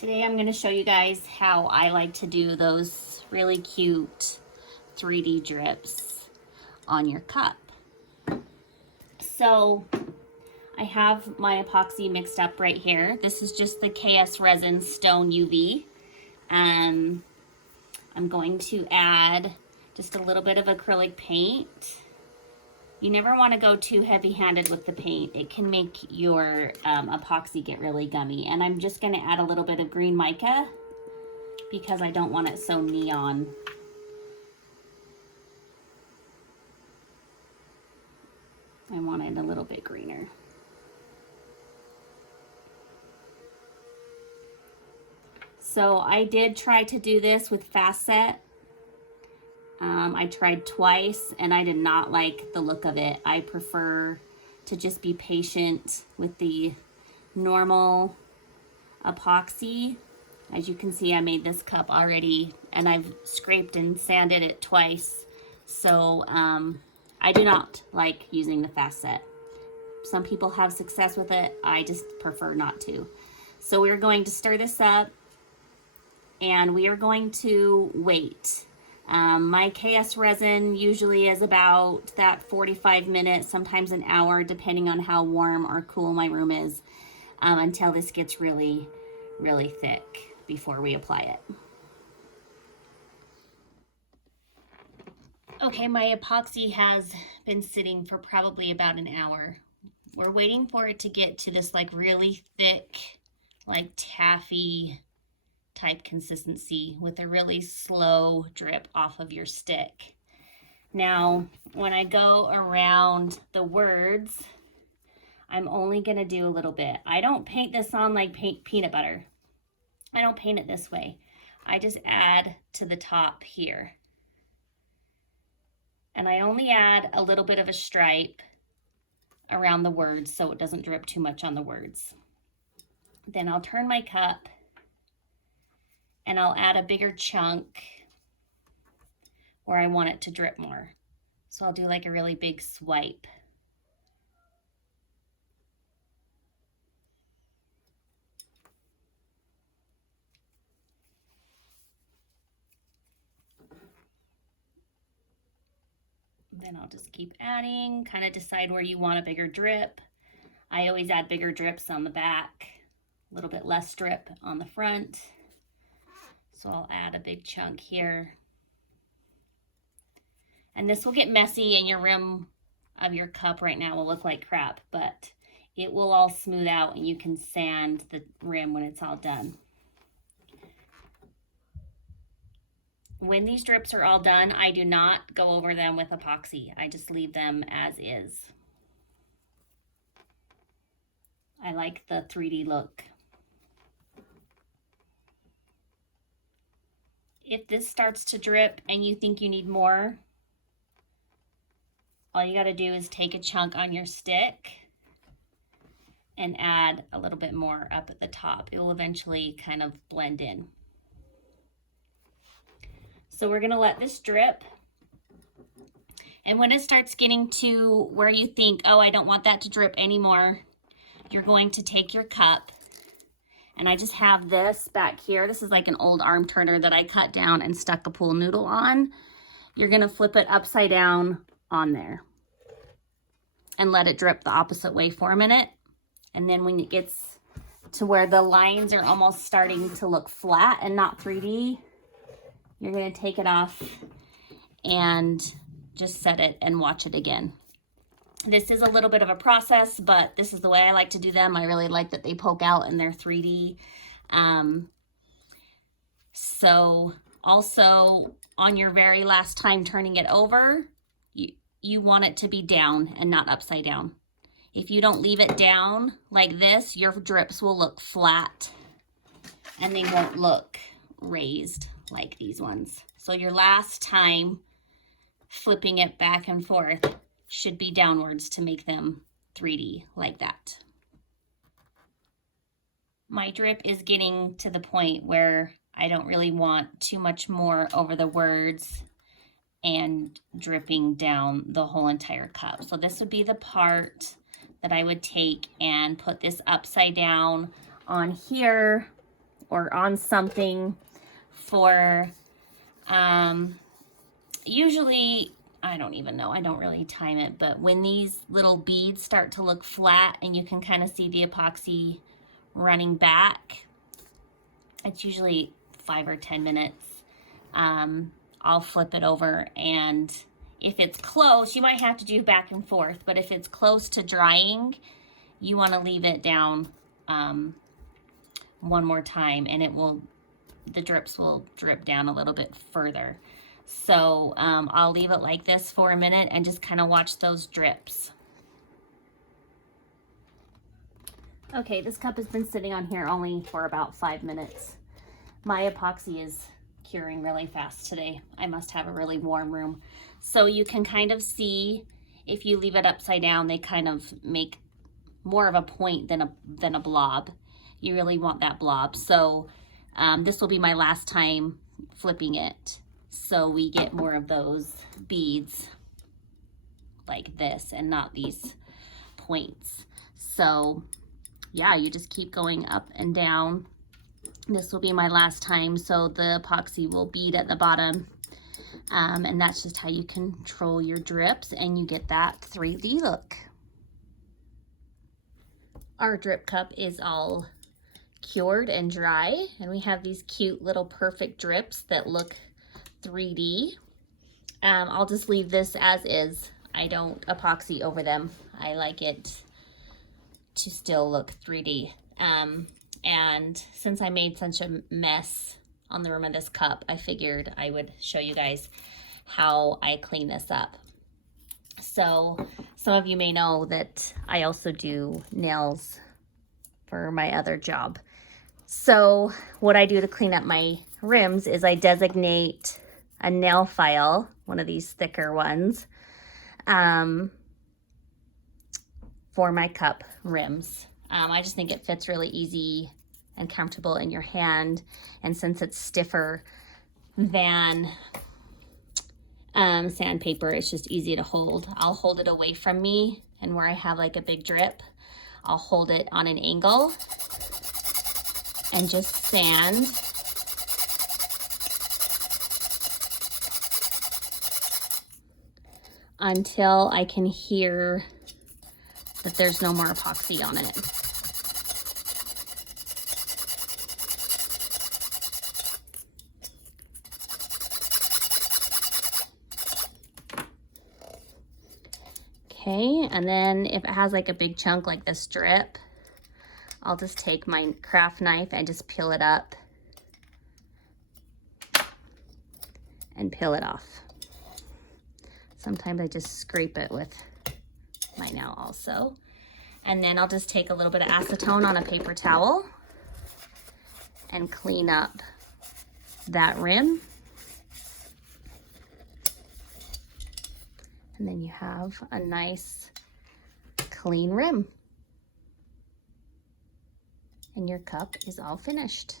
Today I'm going to show you guys how I like to do those really cute 3D drips on your cup. So I have my epoxy mixed up right here. This is just the KS Resin Stone UV. I'm going to add just a little bit of acrylic paint. You never want to go too heavy-handed with the paint. It can make your epoxy get really gummy. And I'm just going to add a little bit of green mica because I don't want it so neon. I want it a little bit greener. So I did try to do this with fast set. I tried twice and I did not like the look of it. I prefer to just be patient with the normal epoxy. As you can see, I made this cup already and I've scraped and sanded it twice. So I do not like using the fast set. Some people have success with it. I just prefer not to. So we're going to stir this up and we are going to wait. My KS resin usually is about that 45 minutes, sometimes an hour, depending on how warm or cool my room is, until this gets really, really thick before we apply it. Okay, my epoxy has been sitting for probably about an hour. We're waiting for it to get to this like really thick, like taffy type consistency with a really slow drip off of your stick. Now, when I go around the words, I'm only gonna do a little bit. I don't paint this on like peanut butter. I don't paint it this way. I just add to the top here. And I only add a little bit of a stripe around the words so it doesn't drip too much on the words. Then I'll turn my cup and I'll add a bigger chunk where I want it to drip more. So I'll do like a really big swipe. Then I'll just keep adding, kind of decide where you want a bigger drip. I always add bigger drips on the back, a little bit less drip on the front. So I'll add a big chunk here. And this will get messy and your rim of your cup right now will look like crap, but it will all smooth out and you can sand the rim when it's all done. When these drips are all done, I do not go over them with epoxy. I just leave them as is. I like the 3D look. If this starts to drip and you think you need more, all you gotta do is take a chunk on your stick and add a little bit more up at the top. It will eventually kind of blend in. So we're gonna let this drip. And when it starts getting to where you think, oh, I don't want that to drip anymore, you're going to take your cup. And I just have this back here. This is like an old arm turner that I cut down and stuck a pool noodle on. You're gonna flip it upside down on there and let it drip the opposite way for a minute. And then when it gets to where the lines are almost starting to look flat and not 3D, you're gonna take it off and just set it and watch it again. This is a little bit of a process, but this is the way I like to do them. I really like that they poke out and they're 3D. So also on your very last time turning it over, you want it to be down and not upside down. If you don't leave it down like this, your drips will look flat and they won't look raised like these ones. So your last time flipping it back and forth should be downwards to make them 3D like that. My drip is getting to the point where I don't really want too much more over the words and dripping down the whole entire cup. So this would be the part that I would take and put this upside down on here or on something for, usually, I don't even know, I don't really time it, but when these little beads start to look flat and you can kind of see the epoxy running back, it's usually 5 or 10 minutes. I'll flip it over, and if it's close, you might have to do back and forth, but if it's close to drying, you want to leave it down one more time, and the drips will drip down a little bit further. So I'll leave it like this for a minute and just kind of watch those drips. Okay, this cup has been sitting on here only for about 5 minutes. My epoxy is curing really fast today. I must have a really warm room. So you can kind of see, if you leave it upside down, they kind of make more of a point than a blob. You really want that blob. So this will be my last time flipping it, so we get more of those beads like this and not these points. So yeah, you just keep going up and down. This will be my last time, so the epoxy will bead at the bottom. And that's just how you control your drips and you get that 3D look. Our drip cup is all cured and dry, and we have these cute little perfect drips that look 3D. I'll just leave this as is. I don't epoxy over them. I like it to still look 3D. And since I made such a mess on the rim of this cup, I figured I would show you guys how I clean this up. So some of you may know that I also do nails for my other job. So what I do to clean up my rims is I designate a nail file, one of these thicker ones, for my cup rims. I just think it fits really easy and comfortable in your hand. And since it's stiffer than sandpaper, it's just easy to hold. I'll hold it away from me, and where I have like a big drip, I'll hold it on an angle and just sand. Until I can hear that there's no more epoxy on it. Okay, and then if it has like a big chunk like this drip, I'll just take my craft knife and just peel it up and peel it off. Sometimes I just scrape it with my nail also. And then I'll just take a little bit of acetone on a paper towel and clean up that rim. And then you have a nice clean rim. And your cup is all finished.